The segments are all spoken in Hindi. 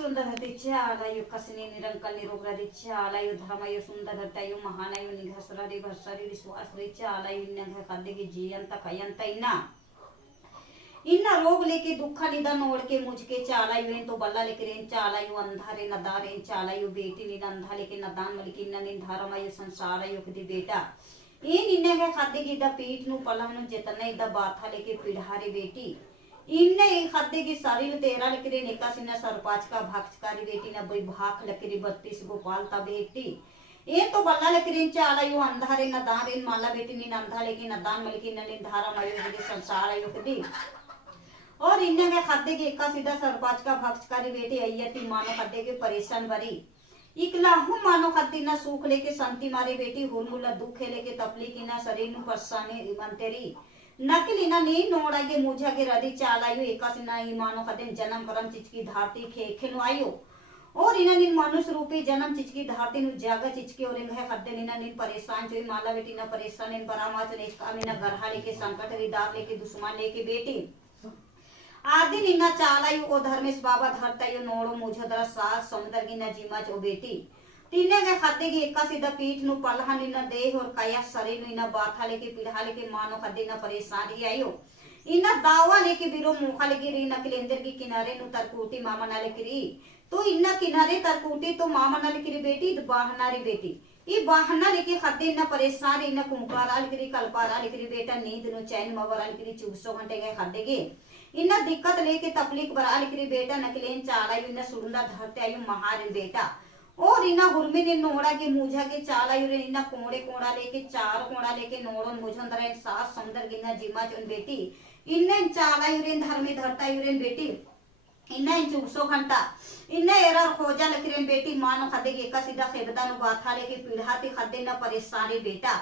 सुंदरतिचालयु कसनी निरंकल निरोगरिचालयु धर्मयु सुंदरतयु महानयु निघसररि भसरि विश्वासरिचालयु नघ कद्दिगे जीयंत कयंत इन्ना रोग लेके दुख निदा नोड़ के मुझके चालायु तो बल्ला लेके रेन चालायु अंधारे नदारे चालायु बेटी निन अंधा लेके नदान मलिकी निन धर्मयु संसारयु कदी बेटा ये निन्ने खाद्य की द पीठ नु पलहनु जितने द बाथा लेके पिढ़ारे बेटी इन्ने एक खाद्य की शरीर 13 लकड़ी निकासिना सरपाच का भाक्षकारी बेटी न बई भाख लकड़ी 32 गोपाल ता बेटी ये तो बल्ला लकड़ी चालायु अंधारे नदारे माला बेटी निन अंधा लेके नदान मलिकी निन धर्मयु कदी संसारयु कदी और इन्हें के खाद्य के इक्का सीधा सरपाच का भक्षकारी बेटी अय्यती मानो खाद्य के परेशान बरी इकलाहू मानो खाद्य ना सूख लेके संति मारे बेटी हुरमुला दुखे लेके तपली की ना शरीर नु परसाने मंतेरी नकली ना नी नोड़ा के मुझा के रदी चालायु इक्का सीना ही मानो खाद्य जन्म करम चिचकी धारती खेनु आयो और इन्हें निन मनुष्य रूपी जन्म चिचकी धारती नु जागा चिचकी और इन्हें खाद्य निना निन परेशान जो माला बेटी ना परेशान इन बरामाच ने कामिना गरहा लेके संकट रिदार लेके दुश्मन लेके बेटी आदि निन्ना चालायु ओ धर्मेश बाबा धरतायु नोड़ो मुझदरा सास समुद्र की नजीमा जो बेटी तीने के खाते की एका सीधा पीठ नु पलहा निन्ना देह और काया शरीर निन्ना बाथा लेके पीढ़ा लेके मानो खाते ना परेशानी आयो इन्ना दावा लेके बिरो मुखा लेके री नकलेंदर की किनारे नु तरकूटी मामा ना लेके री तो इन्ना किनारे तरकूटी तो मामा ना लेके री बेटी तो बाहनारी बेटी ये बाहना लेके खाते ना परेशानी इन्ना कुंकारा लेके री कल्पारा लेके री बेटा नींद नु चैन मवरा लेके री 24 घंटे के खाते के इन्ना दिक्कत लेके तपलीक बरा लिखरी बेटा नकलेन चालायु इन्ना सुंदर धरते आयु महार बेटा और इन्ना हुरमी ने नोड़ा के मुझा के चालायु रे इन्ना कोड़े कोड़ा लेके 4 कोड़ा लेके नोड़न मुझंदर एक सास समुद्र गिना जीमा चुन बेटी इन्ने चालायु रे धर्मी धरतायु रे बेटी इन्ना 24 घंटा इन्ने एरा खोजा लकरेन बेटी मानो खादे के का सीधा खेबदा नु बाथा लेके पीढ़ाती खादे ना परेशानी बेटा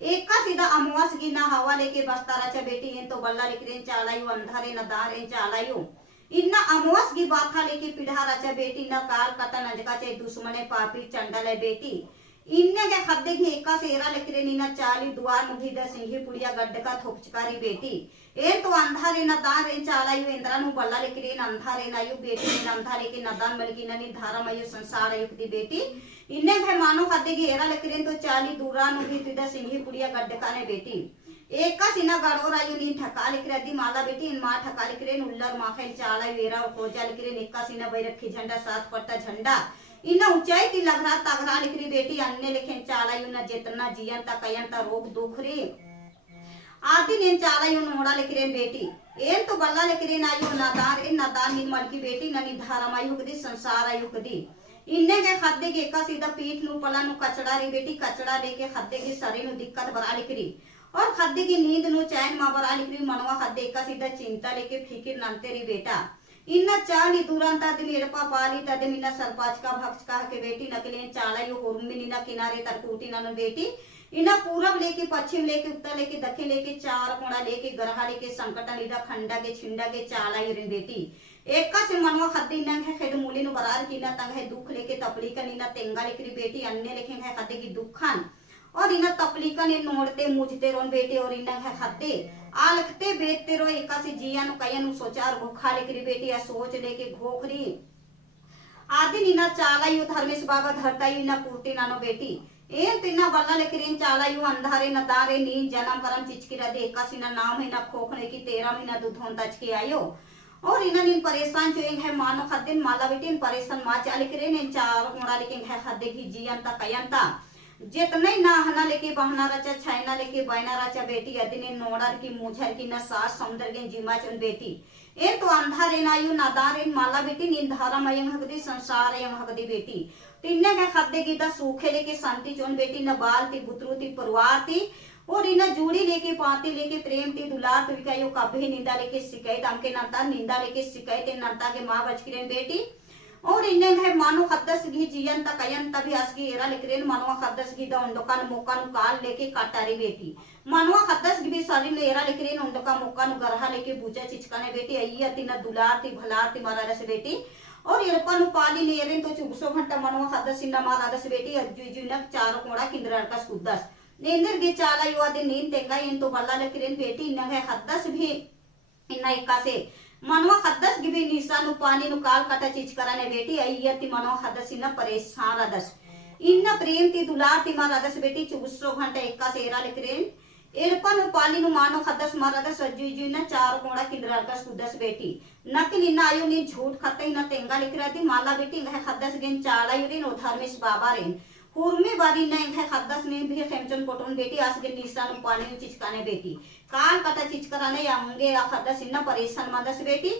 एक का सीधा अमवास की ना हवा लेके बस्तारा चा बेटी इन तो बल्ला लेके चालायु अंधारे नदार इन चालायु इन्ना अमवास की बाथा लेके पिढ़ारा चा बेटी ना काल कता नजका चे दुश्मने पापी चंडल है बेटी इन्ने के खद्दे की एका सेरा लेके नीना चाली दुआर मुझी द सिंही पुड़िया गड्ढ का थोपचकारी बेटी ए तो अंधारे नदार इन चालायु इंद्रा नु बल्ला लेके अंधारे नायु बेटी इन अंधा लेके नदान मलकी ननी धारामयु संसार युक्ति बेटी इन्हें है मानो खाते की एरा लेकरेन तो चाली दूरा नु भी तिदा सिंही पुड़िया गड्ढकाने बेटी एक का सिना गाड़ो रायु नी ठका लेकरे दी माला बेटी इन मां ठका लेकरेन उल्लर माखेल चाला वेरा और खोजा लेकरेन एक का सिना बैरखी झंडा सात पट्टा झंडा इना ऊंचाई की लघरा तगरा लेकरी बेटी अन्य लेखेन चाला यु न जेतना जियन ता कयन ता रोग दुख रे आदि ने चाला यु नोड़ा लेकरेन बेटी एन तो बल्ला लेकरेन आयु नादार इन नादार नी मन की बेटी ननी धारामायु कदी संसार आयु कदी इन्ने के खाद्य के एका सीधा पीठ नु पला नु कचड़ा रे बेटी कचड़ा लेके खाद्य की शरीर नु दिक्कत बरा लिखरी और खाद्य की नींद नु चैन मा बरा लिखरी मनवा खाद्य एका सीधा चिंता लेके फिकिर नानते री बेटा इन्ना चाली दूरांता दिन एड़पा पाली तदे मिना सरपाच का भक्ष का के बेटी नकले चाला यु हुरमी निना किनारे तरकूटी नन बेटी इना पूरब लेके पश्चिम लेके उत्तर लेके दक्षिण लेके 4 कोणा लेके गरहा लेके संकटा निदा खंडा के छिंडा के चाला यु बेटी एका से मनवा खद्दी नंग है खेद मूली नु बरार की ना तंग है दुख लेके तपली का नीना तेंगा लेकरी बेटी अन्य लेखे है खद्दे की दुखान और इना तपली का ने नोड़ते मुझते रोन बेटी और इना है खद्दे आलखते बेचते रो एका से जिया नु कया नु सोचार भूखा लेकरी बेटी या सोच लेके घोखरी आदि नीना चाला यु धर्मेश बाबा धरता यु ना पूर्ति नानो बेटी एन तिना बल्ला लेकरी चाला यु अंधारे नदारे नीन जन्म करम चिचकी रदे एका सिना नाम है ना खोखने की 13 महीना दूधों तच के आयो और इन्हें इन परेशान जो है मानो खद्दिन माला बेटी इन परेशान माँ चाली करे ने 4 कोड़ा लेके है खद्दे की जियंता कयंता जितने ना हना लेके बहना रचा छैना लेके बैना रचा बेटी अदिने नोड़र की मुझर की न सास समुद्र के जीमा चुन बेटी ए तो अंधारे नायु नादार इन माला बेटी नींद धारा मयंग हकदी संसार यंग हकदी बेटी तिन्ने के खद्दे की दा सूखे लेके शांति चुन बेटी न बाल ती बुतरू ती परिवार ती और इना जूड़ी लेके पाती लेके प्रेम ती दुलार तो विकायो कभी निंदा लेके शिकायत हमके नंता निंदा लेके शिकायत नंता के माँ बच किरेन बेटी और इन्हें है मानो खद्दस घी जियन तक कयन तभी असगी एरा लेकरेन मानवा खद्दस घी दा उंडकान मोकान काल लेके काटारी बेटी मानवा खद्दस घी भी सारी ले एरा लेकरेन उंडका मोकान गरहा लेके बूचा चिचकाने बेटी अय्या तिना दुलार ती भलार ती मारा रस बेटी और इरपन पाली लेरेन तो 24 घंटा मानवा खद्दस इना मारा रस बेटी अजुजुनक 4 कोड़ा किंद्रर का सुद्दस नेंदर गे चाला युवा दे नींद तेंगा इन तो बल्ला लेकरेन बेटी इन्ना है खद्दस भी इन्ना एका से मनवा खद्दस गिबी निशानु पानी नु काल कटा चीज कराने बेटी अय्यति मनवा खद्दस इन्ना परेशान रदस इन्ना प्रेम ती दुलार ती मार रदस बेटी 24 घंटा एक्का सेरा लेकरेन एड़पन पाली नु मानो खद्दस मार रदस अज्जु ना चार कोड़ा किंद्रार का सुदस बेटी नकिल इन्ना आयो नी झूठ खत्ते इन्ना तेंगा लेकराती माला बेटी इंगा खद्दस गेन चाड़ा युरिन ओ धर्मेश बाबा रेन हुर्मी बारी ने इंगा खद्दस ने भी खेमचन कोटन बेटी आसगे निशानु पानी नु चिचकाने बेटी काल कटा चिचकराने अंगे खद्दस इन्ना परेशान मादस बेटी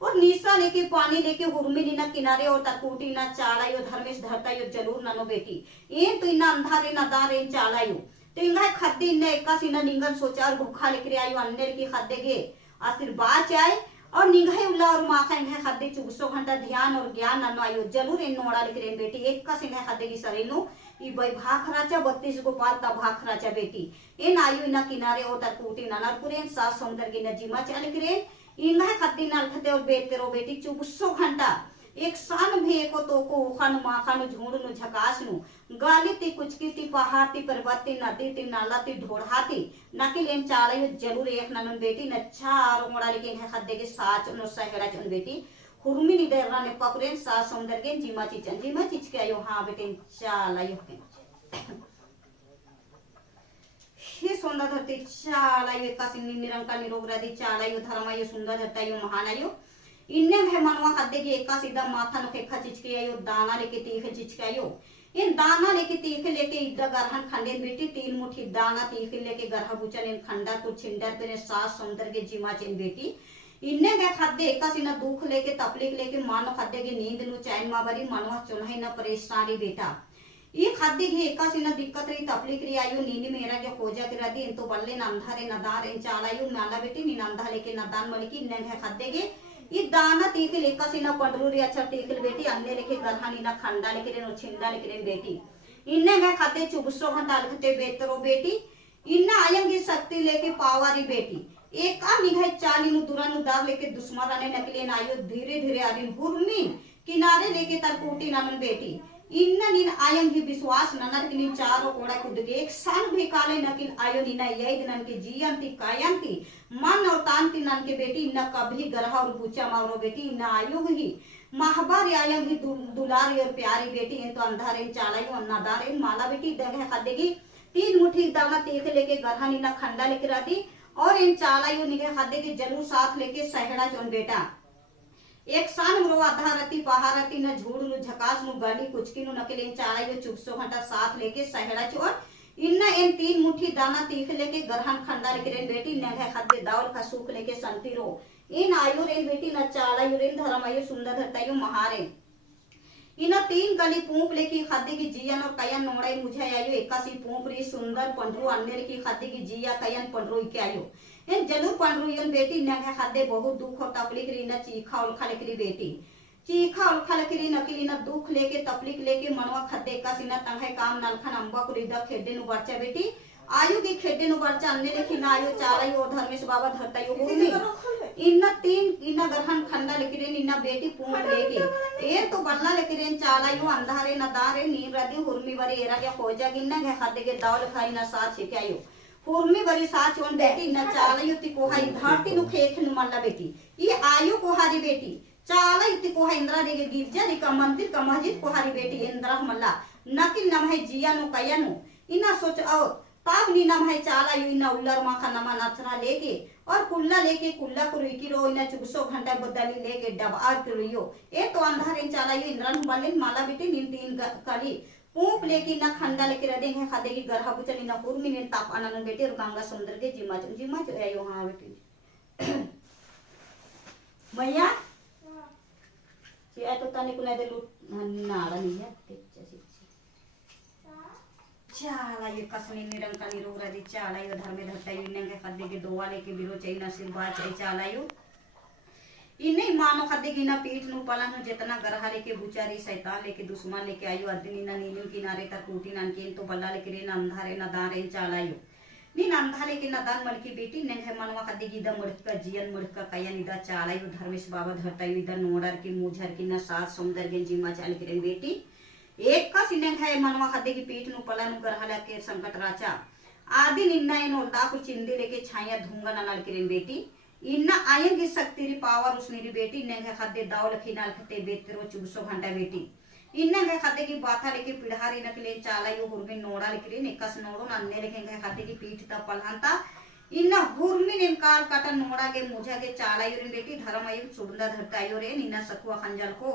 और निशा लेके पानी लेके हुर्मी नीना किनारे और तरकूटी ना चाड़ा यो धर्मेश धरता यो जरूर ननो बेटी ये तो इन्ना अंधारे नदारे चाड़ा यो तो इंगा खद्दे इन्ना एका सीना निंगन सोचा और भूखा लेकर आयो अन्ने की खद्दे गे आशीर्वाद चाहे और निगाहे उल्ला और माखा इंगा खद्दे 24 घंटा ध्यान और ज्ञान ननो आयो जरूर इन नोड़ा लेकर बेटी एक का सिंगा खद्दे की सरेनु ई भाई भाखराचा 32 गोपाल ता भाखराचा बेटी इन आयु इना किनारे और तरकूटी ननरपुरेन सास सौंदर्य की नजीमा चाल करेन इंगा खद्दी नाल खते और बेट करो बेटी 24 घंटा एक सान भी एको तो को उखानु माखानु झूंडनु झकासनु गाली ती कुचकी ती पहाड़ ती पर्वत ती नदी ती नाला ती ढोढ़ा ती नकिल एम चाले जरूर एक ननन बेटी नच्छा और मोड़ा लेके है खद्दे के साच नो सहेड़ा चन बेटी हुर्मी नी देरना ने पकरेन सास सौंदर्य जीमा चीच के आयो हां बेटे चालायो के हे सुंदर धरती चालायो एकासी निरंका निरोग रदी चालायो धर्मायो सुंदर धरतायो महानायो इन्ने है मनवा खद्दे की एका सीधा माथा नो खेखा चिचके आयो दाना लेके तीखे चिचके आयो इन दाना लेके तीखे लेके इद्दा गरहन खंडेन बेटी 3 मुट्ठी दाना तीखे लेके गरहा बुचन इन खंडा कुछ छिंडर पे सास सौंदर्य के जीमा चेन बेटी इन्ने गए खद्दे एका सीना दुख लेके तपलीक लेके मानो खद्दे की नींद नु चैन मावरी मनवा चुनहि न परेशानी बेटा ये खद्दे की एका सीना दिक्कत रही तपलीक री आयो नीनी मेरा के खोजा के रदी इन तो बल्ले नंधारे नदार इन चालायो नाला बेटी नी नंधा लेके नदान मलकी इन्ने गए खद्दे के ये दाना तीखे लेका सीना पंडरूरी अच्छा तीखल बेटी अन्ने लेके गरहानी ना खंडा लेके नो छिंडा लेके बेटी इन्ने गए खाते 24 घंटा लखते बेतरो बेटी इन्ना आयंगी शक्ति लेके पावारी बेटी एक आ निगाह चाली नु दुरानु दाग लेके दुश्मन आने नकले आयो धीरे धीरे आदिन हुर्मीन किनारे लेके तरकूटी ननन बेटी इन्ना निन आयंगी विश्वास ननर की चारों कोड़ा कुद के एक सान भी काले नकिन आयो निना यही दिनन के जियंती कायंती मन और तांती नन के बेटी न कभी गरहा और पूछा मारो बेटी न आयु ही महबार आयंगी दुलारी और प्यारी बेटी ये तो अंधारे चालायो अन्नादारे माला बेटी दगे खदेगी 3 मुट्ठी दाना तीख लेके गरहा निना खंडा लेके राती और इन चालायो निगे खदेगी जरूर साथ लेके सहेड़ा चोन बेटा एक सान मरो आधा रती पहारती न झूड़ नु झकास नु गाली कुचकी नु नकले चालाई यो 24 घंटा साथ लेके सहेड़ा चोर इन्ना इन 3 मुट्ठी दाना तीख लेके गरहन खंडा लेके रेन बेटी नगे खद्दे दावल का सूख लेके संती रो इन आयु रेन बेटी न चालाई रेन धर्म आयु सुंदर धरतायु महारे इना 3 गली पूंप लेके खद्दे की जियन और कयन नोड़ाई मुझे आयु 81 पूंप री सुंदर पंडरू अन्नेर की खद्दे की जिया कयन पंडरू के आयु इन जरूर पंडरू यन बेटी नगे खद्दे बहुत दुख और तकलीफ री न चीखा उलखा लेके बेटी चीखा उलखा लेके नकली न दुख लेके तकलीफ लेके मनवा खद्दे का सीना तंगे काम नलखन अंबा कुरीदा खेडे नु बच्चा बेटी आयु की खेडे नु बच्चा अन्ने लेके ना आयु चालाई और धर्मेश बाबा धरता यो हुर्मी इन्ना 3 इन्ना गरहन खंडा लेके रेन इन्ना बेटी पूंप लेके ए तो बल्ला लेके रेन चालाई यो अंधारे न दारे नीर रदी हुर्मी वरी एरा के खोजा गिन्ना के खद्दे के दावल खाई ना साथ छिके आयु हुर्मी वरी साथ चोन बेटी न चालाई ति को हाई धरती नु खेख नु मल्ला बेटी ये आयु को हारी बेटी चाला इति को हाई इंद्रा देगे गिरजा दी का मंदिर का मस्जिद को हारी बेटी इंद्रा मल्ला नकिल नम है जिया नु कया नु इना सोच आओ ताब नी नम है चाला यु इना उल्लर माखा नमा नचरा लेके और कुल्ला को रुकी रो इना 24 घंटा बदली लेके डबार करियो ए तो अंधारे चाला यु इंद्रा नु बल्ले माला बेटी नीन 3 कली पूंप लेके ना खंडा लेके रदे है खादे की गरहा बुचनी ना हुर्मी ने ताप आनंद बेटी और गंगा समुद्र के जिमा आयो हां बेटी मैया तो तने कुना दे लूट नाड़ा नहीं है चाला ये कसनी निरंका निरोग रदी चाला यो धर्मे धरता यो नंगे खद्दे के दोवा लेके बिरो चाहिए आशीर्वाद चाहिए चाला यो इन्हें मानो खद्दे की ना पीठ नु पला नु जितना गरहा लेके बुचारी शैतान लेके दुश्मन लेके आयो अदिनी ना नीलू किनारे तक टूटी नान के तो बल्ला लेके रे अंधारे ना दारे चाला यो नी अंधा लेके ना दान मलकी बेटी नंगे मनवा खद्दे की दा मुड़का जियन मुड़का कया निदा चाला यो धर्मेश बाबा धरता यो इधर नोडर की मुझर की ना साथ सौंदर्य जिमा चाल के बेटी एक का सिनेंग है मनवा खद्दे की पीठ नु पला नु गरहा के संकट राचा आदि निन्ना इन ओल्दा को चिंदी लेके छाया धूंगा ना नल के बेटी इन्ना आयंगी शक्ति री पावर उसने री बेटी इन्ने खाते दाव लखी नाल खते बेतरो 24 घंटा बेटी इन्ने खाते की बाथा लेके पिढ़ारी नकले चाला यो हुरमिन नोड़ा लेके नेकस नोड़ो नन्ने लेके खाते की पीठ ता पलहंता इन्ना हुरमिन इनकार काटा नोड़ा के मुझा के चाला यो री बेटी धर्म आयु सुबंदा धरता यो रे निन्ना सखुआ खंजल को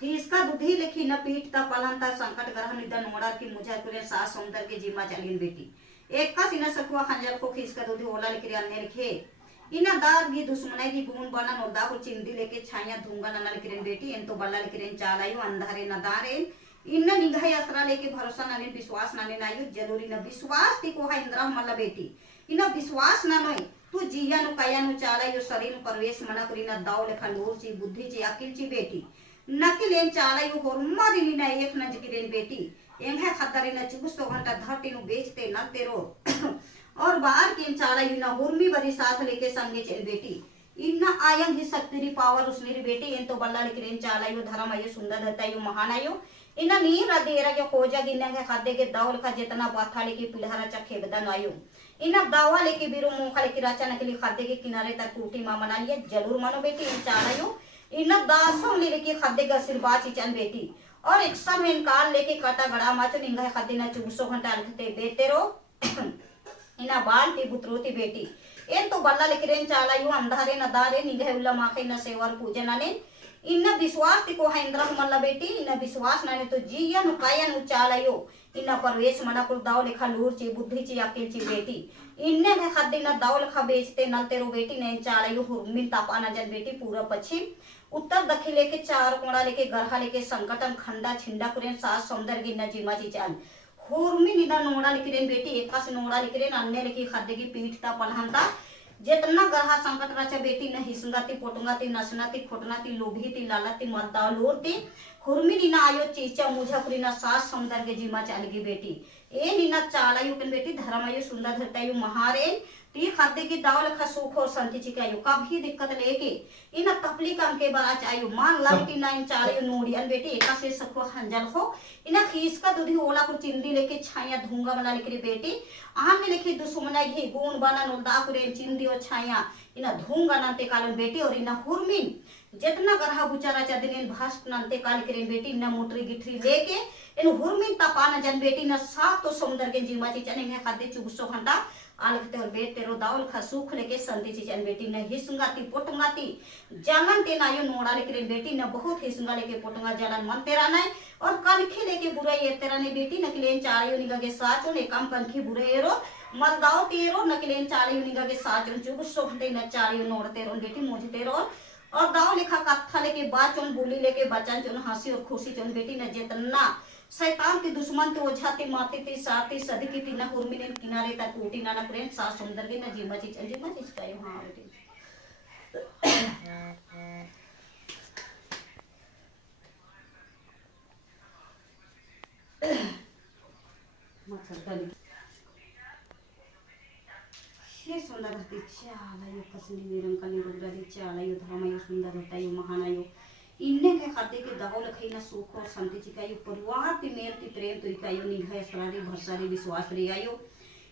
इसका दुधी लेखी न पीठ ता पलहंता संकट ग्रह निदा नोड़ा की मुझा के सास सौंदर्य के जीमा चलिन बेटी एक का सिना सखुआ खंजल को खींचका दूधी ओला लेके अन्ने लिखे इना दार गी दुश्मने की गुण बना नोदा को चिंदी लेके छाया धूंगा ननल किरण बेटी इन तो बल्ला लेकिन चालायु अंधारे नदारे इन्ना निगाह असरा लेके भरोसा नाने विश्वास नाने नायु जरूरी न विश्वास ती को हा इंद्रा मल्ला बेटी इना विश्वास ना नोय तू जिया नु काया नु चालायु शरीर परवेश मना करी न दाव लेखा लोर ची बुद्धि ची अकिल ची बेटी नकिलेन चालायु होरमारी नी ना एक न जिकिरेन बेटी एंगे खतरे न 24 घंटा धरती नु बेचते न तेरो और बाहर के चाला यू ना हुर्मी बरी साथ लेके संगे चल बेटी इन्ना आयंग ही शक्ति री पावर उसने री बेटी इन तो बल्ला लेके चाला यू धर्म आयु सुंदर धरता यू महान आयु इन्ना नीर देरा के खोजा गिन्ना के खादे के दावल का जितना बाथा लेके पिलहरा चखे बदन आयु इन्ना दावा लेके बिरो मुखा लेके राचा नकली खादे के किनारे तक टूटी मां मना लिया जरूर मानो बेटी इन चाला यू इन्ना दासों लेके खादे का सिरबाची चल बेटी और एक समय इनकार लेके काटा गड़ा माचो निंगा खादे ना 24 घंटा अलखते बेते रो इना बाल ती बुत्रोती बेटी एन तो बल्ला लेकिन चाला यू अंधारे नदारे निगह उल्ला माखे न सेवर पूजन ने इन्ना विश्वास ती को हैंद्रा मल्ला बेटी इन्ना विश्वास नाने तो जिया नु काया नु चाला यो इन्ना परवेश मना कुल दाव लेखा लूर ची बुद्धि ची अकिल ची बेटी इन्ने ने खद्दी न दाव लेखा बेचते नल तेरो बेटी ने चाला यो हुरमिन तापाना जन बेटी पूरा पश्चिम उत्तर दक्षिण लेके चार कोणा लेके गरहा लेके संकटन खंडा छिंडा कुरेन सास सौंदर्य गिन्ना जीमा ची चाल हुरमी निदा नोड़ा लिखरेन बेटी एक पास नोड़ा लिखरेन अन्य लेके खादे की पीठ ता पलहंता जितना ग्रह संकट रचा बेटी न हिसंगाती पोटुंगाती नसनाती खोटनाती लोभीती लालती मद्दा लोरती हुरमी निना आयो चीचा मुझा कुरीना सास सौंदर्य जीमा चालगी बेटी ए निना चालायु कन बेटी धर्मायु सुंदर धरतायु महारेन ती खाते की दाव लखा सुख और संति चिकायु कभी दिक्कत लेके इन तपली काम के बाच आयु मान लगती ना इन चालियो नोड़ियन बेटी एका से सखो हंजल हो इना खीस का दूधी ओला को चिंदी लेके छाया धूंगा बना लेके बेटी आम ने लिखी दुश्मना घी गुण बना नोदा कुरे चिंदी और छाया इना धूंगा नंते कालन बेटी और इना हुरमिन जितना गरहा बुचारा चदिन भास्ट नंते काल करें बेटी न मोटरी गिठरी लेके इन हुरमिन तपाना जन बेटी न सात तो समुद्र के जीमा ची चने खाते 24 घंटा आलखते और बेट तेरो दावल खा सुख लेके संति ची चन बेटी न हिसुंगाती पोटुंगाती जालन ते नायो नोड़ा लेके बेटी न बहुत हिसुंगा लेके पोटुंगा जालन मन तेरा न और कनखी लेके बुरा ये तेरा ने बेटी नकलेन चालियो निगा के साचो ने काम कनखी बुरे एरो मलदाव तेरो नकलेन चालियो निगा के साचो 24 घंटे न चालियो नोड़ तेरो बेटी मुझे तेरो और दाव लिखा कथा लेके बाचों बोली लेके बचन चुन हंसी और खुशी चुन बेटी न जितना शैतान के दुश्मन तो ओझाती मारती थी साथी सदी की तीना हुरमी ने किनारे तक टूटी ना नकरेन सास सुंदर के ना जीमा चीज का हां बेटी मच्छर डाली ये सुंदर रहती चालायो कसनी निरंग कली रुद्रादी चालायो धर्मायो सुंदर रहतायो महानायो इन्ने के खाते के दाव लखैना सुख और शांति चिकायो परिवार ती मेल ती प्रेम तो इकायो निघाय सरारी भरसारी विश्वास रियायो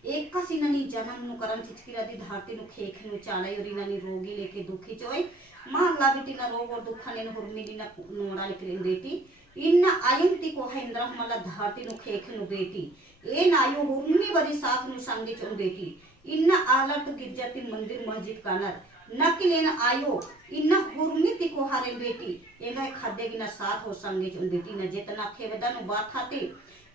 एक का सिननी जन्म नु करम चिचकिरादी धारती नु खेख नु चालायो रिनानी रोगी लेके दुखी चोय मां लाबिटी ना रोग और दुख ने हुरमिली ना नोड़ा लेके बेटी इन्ना आयंती को हैंद्रा मला धारती नु खेख नु बेटी ए नायो हुरमी बरी साथ नु संगे चोन बेटी इन्ना आलट गिरजाती मंदिर मस्जिद कानर नकिलेन आयो इन्ना हुरमी ती को हारे बेटी एगा खादे की ना साथ हो संगे चोन बेटी न जितना खेवदन बात खाती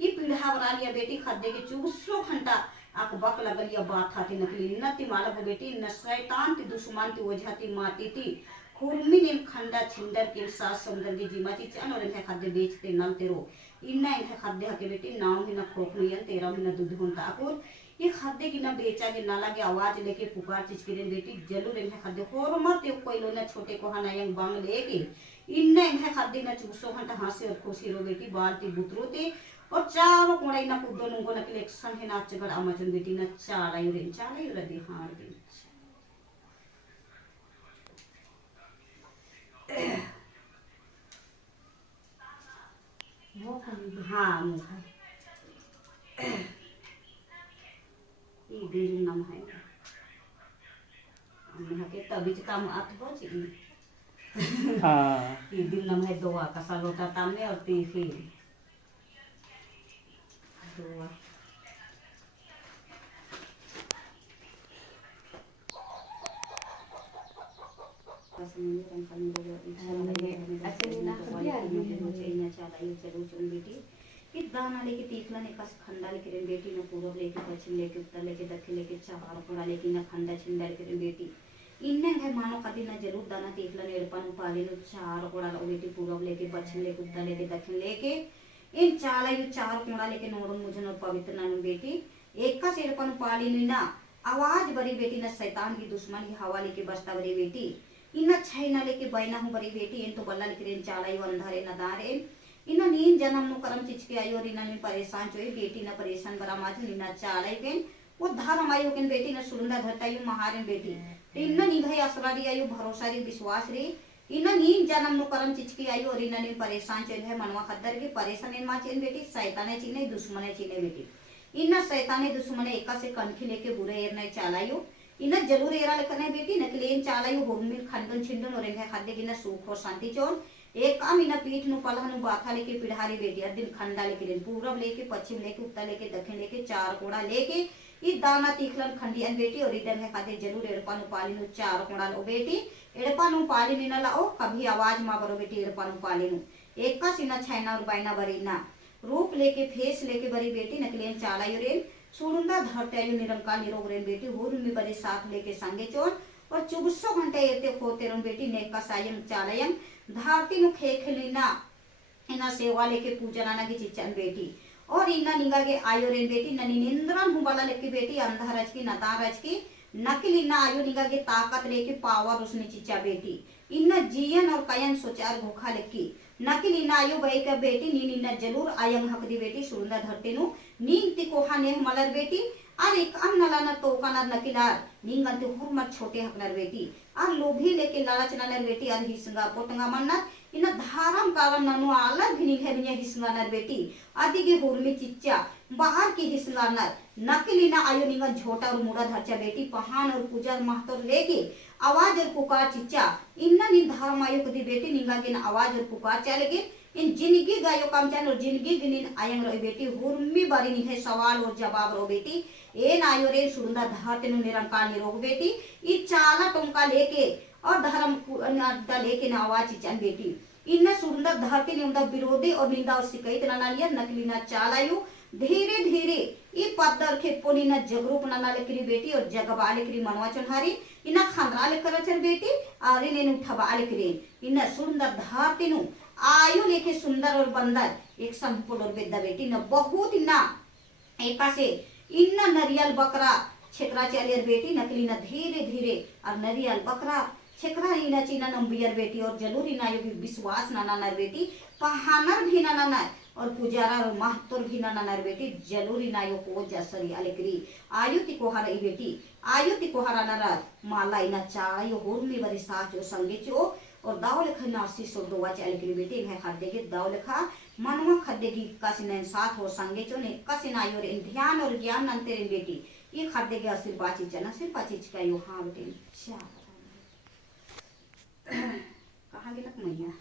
ई पीढ़ा बना लिया बेटी खादे के 24 घंटा आक बक लगल या बात खाती नकली नती मालक बेटी न शैतान ती दुश्मन ती ओझाती माती ती हुरमी ने खंडा छिंदर के साथ समुद्र की जीमा ची चन और इनके खादे बेचते नल तेरो इन्ना इनके खादे के बेटी नाव ही ना खोखनु यन 13 महीना दूध होता आकुर ये खादे की ना बेचा के नाला के आवाज लेके पुकार चिचकिरे बेटी जरूर इनके खादे होर मत कोई लो ना छोटे को हना यंग बांग लेके इन्ने इनके खादे ना 24 घंटा हंसी और खुशी रो बेटी बालती बुतरोते और चारों कोड़ा इना कुदो नुंगो नकले एक्शन है नाच गड़ आमचन बेटी ना चाला यू रदी हां दी वो हां मुखा ये दिन नाम है के तभी काम आत हो जी। हाँ ये दिन ना मैं दो का सलोटा तामे और ती फिर दो दाना लेके तीखला ने कस खंडा लेके रे बेटी न पूरब लेके पश्चिम लेके उत्तर लेके दक्षिण लेके चार कोड़ा लेके न खंडा छिंडा लेके रे बेटी इन्ने है मानो कदी न जरूर दाना तीखला ने एड़पन पाले नो चार कोड़ा बेटी पूरब लेके पश्चिम लेके उत्तर लेके दक्षिण लेके इन चाला यु चार कोड़ा लेके नोड़न मुझन और पवित्र नानु बेटी एक का सेड़पन पाली ना आवाज बरी बेटी न शैतान की दुश्मन की हवा लेके बसता बरी बेटी इन्ना छैना लेके बैना हूँ बरी बेटी इन तो बल्ला लेके चाला यु अंधारे न दारे इना नीन जन्म नु करम चिचके आयो और इना ने परेशान जोई बेटी न परेशान बरा माज निना चालाई केन वो धर्म आयो केन बेटी न सुरुंदा धरता यु महारेन बेटी इना नी भाई असरा दी आयो भरोसा री विश्वास री इना नीन जन्म नु करम चिचके आयो और इना ने परेशान चल है मनवा खद्दर के परेशान इन मा चेन बेटी शैताने चीने दुश्मने चीने बेटी इना शैताने दुश्मने एका से कनखी लेके बुरे एर नहीं चालायो इना जरूर एरा लेकर बेटी नकलेन चालायो होमिल खंडन छिंडन और इनके खाद्य गिना सुख और शांति चोन एक काम इना पीठ नु पलह नु बाथा लेके पिढ़ारी बेटी दिन खंडा लेके दिन पूरब लेके पश्चिम लेके उत्तर लेके दक्षिण लेके चार कोड़ा लेके ई दाना तीखलन खंडियन बेटी और इधर है खाते जरूर एड़पा नु पाली नु चार कोड़ा लो बेटी एड़पा नु पाली नी ना लाओ कभी आवाज मा बरो बेटी एड़पा नु पाली नु एक का सीना छैना और बाइना बरीना रूप लेके फेस लेके बरी बेटी नकलेन चाला युरेन सुरुंदा धरते यु निरंकाल निरोग रेन बेटी हुर में बरी साथ लेके संगे चोन और 24 घंटे एते खोते रन बेटी नेका सायं चालयं धारती नु खेखलीना इना सेवा लेके पूजा नाना की चिचन बेटी और इना निंगा के आयो रेन बेटी ननी निंद्रन हुबाला लेके बेटी अंधारज की नतारज की नकिल इना आयो निंगा के ताकत लेके पावर उसने चिचा बेटी इना जीवन और कयन सोचार भूखा लेकी नकिल इना आयो भाई का बेटी नीन इना जरूर आयंग हक दी बेटी सुरुंदा धरती नु नीन ति कोहा ने मलर बेटी अरे काम नला न तो कानर नकिलार निंगंते हुरमत छोटे हकनर बेटी और लोभी लेके लालच ननर बेटी और हिसंगा पोतंगा मन्नर इन धारम कारण ननु आलर भी निघे बिया हिसंगा नर बेटी आदि के हुरमी चिच्चा बाहर की हिसंगा नर नकली ना आयो निंगा झोटा और मुड़ा धरचा बेटी पहान और पूजा महतोर लेके आवाज और पुकार चिच्चा इन्ना नि धर्म आयो कदी बेटी निंगा के आवाज और पुकार चले के इन जिंदगी गायो काम चान और जिंदगी गिनिन आयंग रो बेटी हुरमी बारी निघे सवाल और जवाब रो बेटी ए नायो रे सुंदर धरते नु निरंकाल निरोग बेटी ई चाला टोंका लेके और धर्म दा लेके ना आवाज चिचन बेटी इन्ना सुंदर धरती ने उनका विरोधी और निंदा और शिकायत ना लिया नकली ना चालायु धीरे धीरे ई पत्थर के पोनी ना जगरूप ना लेकरी बेटी और जगबा लेकरी मनवा चनहारी इना खंडरा लेकर चल बेटी और इन्हें उठबा लेकरी इन्ना सुंदर धरती नु आयु लेके सुंदर और बंदर एक संपुल और बेदा बेटी न बहुत इन्ना एका से इन्ना नरियल बकरा छेकरा चलियर बेटी नकली न धीरे धीरे और नरियल बकरा छेकरा इना चीना नंबियर बेटी और जरूर इना योगी विश्वास नाना नर बेटी पहानर भी नाना नर और पुजारा और महतोर भी नाना नर बेटी जरूर इना यो को जसरी अलकरी आयुति को हर बेटी आयुति को हर नर माला इना चायो होरमी बरी साच ओ संगे चो और दाव लेखा नासी सो दोवा चले के बेटी है खाद्य के दाव लेखा मनवा खाद्य की कासिन साथ हो संगे चो ने कासिन आयो रे ध्यान और ज्ञान नंते रे बेटी ये खाद्य के आशीर्वाद चना सिर्फ चीज का यो हां बेटी कहां गेलक मैया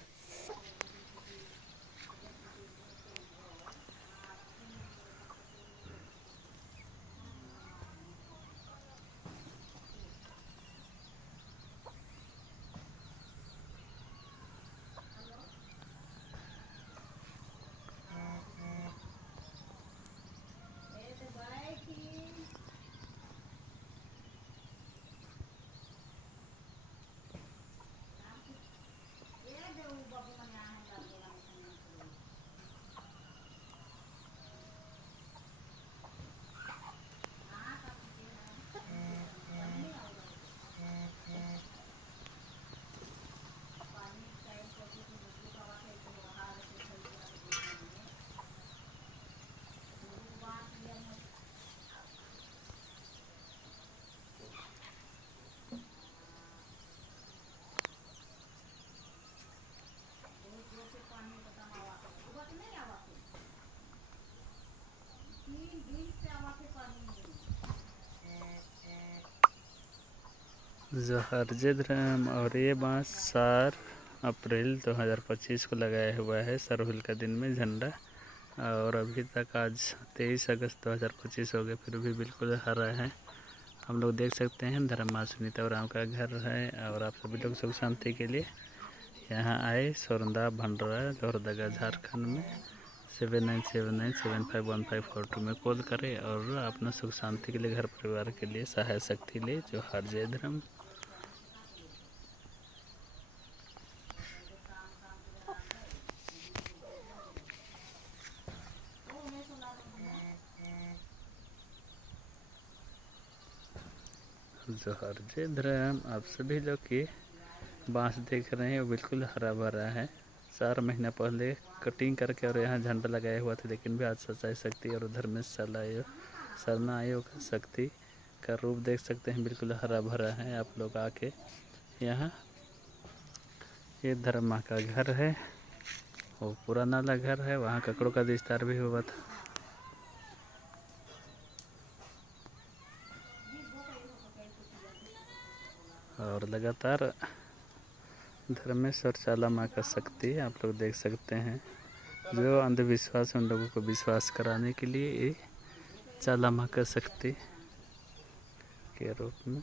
जोहार धर्म। और ये बांस 4 अप्रैल 2025 को लगाया हुआ है सरहुल का दिन में झंडा। और अभी तक आज 23 अगस्त 2025 हो गए, फिर भी बिल्कुल हरा है। हम लोग देख सकते हैं धर्मा सुनीता राम का घर है। और आप सभी लोग सुख शांति के लिए यहाँ आए। सोरंदा भंडरा लोहरदगा झारखंड में 7979751542 में कॉल करें और अपना सुख शांति के लिए घर परिवार के लिए सहाय शक्ति ले। जोहार जय धर्म। जोहार जय धर्म। आप सभी लोग की बांस देख रहे हैं वो बिल्कुल हरा भरा है। 4 महीना पहले कटिंग करके और यहाँ झंडा लगाया हुआ था, लेकिन भी आज सच्चाई शक्ति और उधर में सरना आयोग शक्ति का रूप देख सकते हैं, बिल्कुल हरा भरा है। आप लोग आके यहाँ, ये धर्मा का घर है, वो पुराना वाला घर है, वहाँ ककड़ों का विस्तार भी हुआ था। और लगातार धर्मेश्वर चाला माँ का शक्ति आप लोग देख सकते हैं। जो अंधविश्वास उन लोगों को विश्वास कराने के लिए ये चाला माँ का शक्ति के रूप में